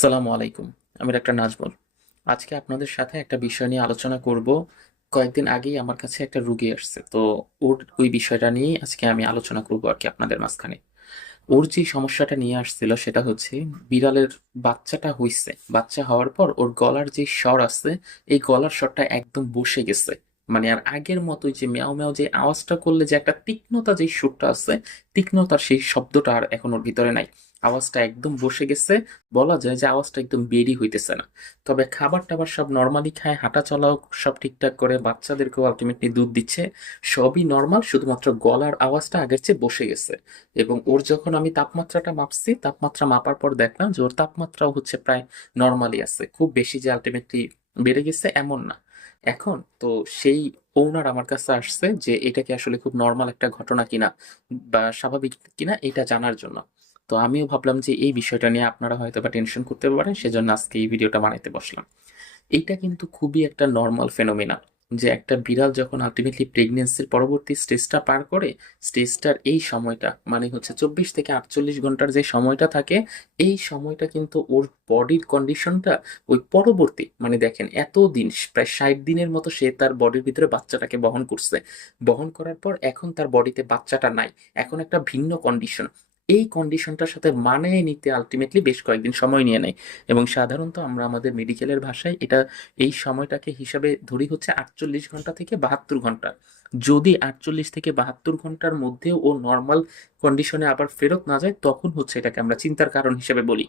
সালামু আলাইকুম, আমি ডাক্তার নাজমুল। আজকে আপনাদের সাথে একটা বিষয় নিয়ে আলোচনা করব। কয়েকদিন আগেই আমার কাছে একটা রুগী আসছে, তো ওর ওই বিষয়টা নিয়ে আজকে আমি আলোচনা করব আর কি আপনাদের মাঝখানে। ওর যে সমস্যাটা নিয়ে আসছিল সেটা হচ্ছে, বিড়ালের বাচ্চাটা হইছে, বাচ্চা হওয়ার পর ওর গলার যে স্বর আছে, এই গলার স্বরটা একদম বসে গেছে। মানে আর আগের মতোই যে ম্যাও ম্যাও যে আওয়াজটা করলে যে একটা তীক্ষ্ণতা যে সুরটা আছে, তীক্ষ্ণতার সেই শব্দটা আর এখন ওর ভিতরে নাই। আওয়াজটা একদম বসে গেছে, বলা যায় যে আওয়াজটা একদম বেরি হইতেছে না। তবে খাবার টাবার সব নর্মালি খায় হাঁটা চলাও সব ঠিকঠাক করে, বাচ্চাদেরকেও আলটিমেটলি দুধ দিচ্ছে, সবই নর্মাল শুধুমাত্র গলার আওয়াজটা আগের চেয়ে বসে গেছে। এবং ওর যখন আমি তাপমাত্রাটা মাপছি, তাপমাত্রা মাপার পর দেখলাম যে ওর তাপমাত্রাও হচ্ছে প্রায় নর্মালি আছে। খুব বেশি যে আলটিমেটলি বেড়ে গেছে এমন না। এখন তো সেই ওনার আমার কাছে আসছে যে, এটা কি আসলে খুব নর্মাল একটা ঘটনা কিনা বা স্বাভাবিক কিনা এটা জানার জন্য। তো আমিও ভাবলাম যে, এই বিষয়টা নিয়ে আপনারা হয়তো বা টেনশন করতে পারেন, সেজন্য আজকে এই ভিডিওটা বানাইতে বসলাম। এইটা কিন্তু খুবই একটা নর্মাল ফেনোমেনা যে একটা বিড়াল যখন আলটিমেটলি প্রেগনেন্সির পরবর্তী স্টেজটা পার করে স্টেজটার এই সময়টা মানে হচ্ছে চব্বিশ থেকে আটচল্লিশ ঘণ্টার যে সময়টা থাকে, এই সময়টা কিন্তু ওর বডির কন্ডিশনটা ওই পরবর্তী মানে দেখেন এত দিন, প্রায় ষাট দিনের মতো সে তার বডির ভিতরে বাচ্চাটাকে বহন করছে। বহন করার পর এখন তার বডিতে বাচ্চাটা নাই, এখন একটা ভিন্ন কন্ডিশন এই কন্ডিশনটার সাথে মানিয়ে নিতে আলটিমেটলি বেশ কয়েকদিন সময় নিয়ে নেয়। এবং সাধারণত আমরা আমাদের মেডিকেলের ভাষায় এটা এই সময়টাকে হিসাবে ধরি হচ্ছে আটচল্লিশ ঘণ্টা থেকে বাহাত্তর ঘণ্টা। যদি আটচল্লিশ থেকে বাহাত্তর ঘণ্টার মধ্যে ও নর্মাল কন্ডিশনে আবার ফেরত না যায়, তখন হচ্ছে এটাকে আমরা চিন্তার কারণ হিসেবে বলি।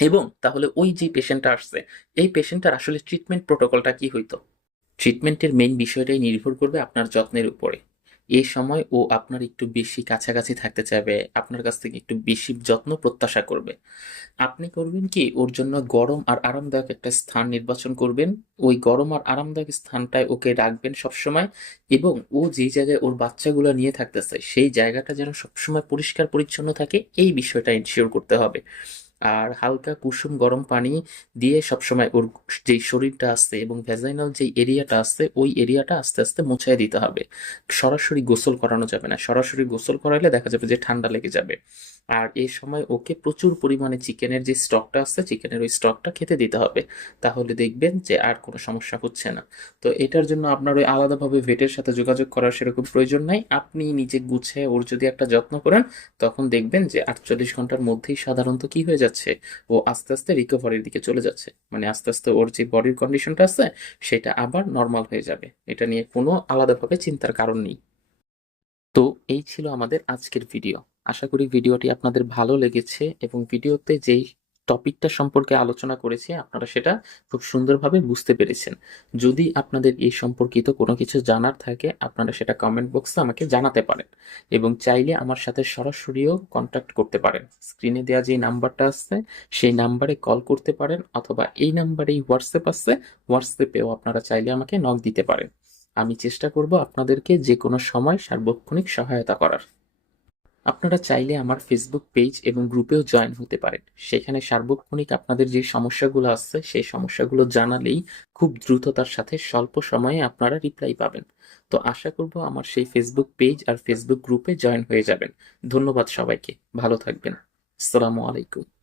এবং তাহলে ওই যে পেশেন্টটা আসছে, এই পেশেন্টটার আসলে ট্রিটমেন্ট প্রোটোকলটা কি হইতো? ট্রিটমেন্টের মেইন বিষয়টাই নির্ভর করবে আপনার যত্নের উপরে। এই সময় ও আপনার একটু বেশি কাছাকাছি থাকতে চাইবে, আপনার কাছ থেকে একটু বেশি যত্ন প্রত্যাশা করবে। আপনি করবেন কি, ওর জন্য গরম আর আরামদায়ক একটা স্থান নির্বাচন করবেন। ওই গরম আর আরামদায়ক স্থানটায় ওকে রাখবেন সবসময় এবং ও যে জায়গায় ওর বাচ্চাগুলো নিয়ে থাকতেছে, সেই জায়গাটা যেন সবসময় পরিষ্কার পরিচ্ছন্ন থাকে, এই বিষয়টা ইনশিওর করতে হবে। আর হালকা কুসুম গরম পানি দিয়ে সবসময় ওর যেই শরীরটা আছে এবং ভেজাইনাল যেই এরিয়াটা আছে, ওই এরিয়াটা আস্তে আস্তে মুছাই দিতে হবে। সরাসরি গোসল করানো যাবে না। সরাসরি গোসল করাইলে দেখা যাবে যে ঠান্ডা লেগে যাবে। আর এই সময় ওকে প্রচুর পরিমাণে চিকেনের যে স্টকটা আছে, চিকেনের ওই স্টকটা খেতে দিতে হবে। তাহলে দেখবেন যে আর কোনো সমস্যা হচ্ছে না। তো এটার জন্য আপনার ওই আলাদাভাবে ভেটের সাথে যোগাযোগ করার সেরকম প্রয়োজন নাই। আপনি নিজে গুছিয়ে ওর যদি একটা যত্ন করেন, তখন দেখবেন যে আটচল্লিশ ঘণ্টার মধ্যেই সাধারণত কি হয়ে যাচ্ছে? ও আস্তে আস্তে রিকভারির দিকে চলে যাচ্ছে। মানে আস্তে আস্তে ওর যে বডির কন্ডিশনটা আছে, সেটা আবার নর্মাল হয়ে যাবে। এটা নিয়ে কোনো আলাদাভাবে চিন্তার কারণ নেই। তো এই ছিল আমাদের আজকের ভিডিও আশা করি ভিডিওটি আপনাদের ভালো লেগেছে এবং ভিডিওতে যেই টপিকটা সম্পর্কে আলোচনা করেছি, আপনারা সেটা খুব সুন্দরভাবে বুঝতে পেরেছেন। যদি আপনাদের এই সম্পর্কিত কোনো কিছু জানার থাকে, আপনারা সেটা কমেন্ট বক্সে আমাকে জানাতে পারেন এবং চাইলে আমার সাথে সরাসরিও কন্ট্যাক্ট করতে পারেন। স্ক্রিনে দেওয়া যে নাম্বারটা আছে সেই নাম্বারে কল করতে পারেন অথবা এই নাম্বারেই হোয়াটসঅ্যাপ আছে হোয়াটসঅ্যাপেও আপনারা চাইলে আমাকে নক দিতে পারেন। আমি চেষ্টা করব আপনাদেরকে যে কোনো সময় সার্বক্ষণিক সহায়তা করার। আপনারা চাইলে আমার ফেসবুক পেজ এবং গ্রুপেও জয়েন হতে পারেন। সেখানে সার্বক্ষণিক আপনাদের যে সমস্যাগুলো আছে, সেই সমস্যাগুলো জানালেই খুব দ্রুততার সাথে স্বল্প সময়ে আপনারা রিপ্লাই পাবেন। তো আশা করব আমার সেই ফেসবুক পেজ আর ফেসবুক গ্রুপে জয়েন হয়ে যাবেন। ধন্যবাদ সবাইকে। ভালো থাকবেন। আসসালামু আলাইকুম।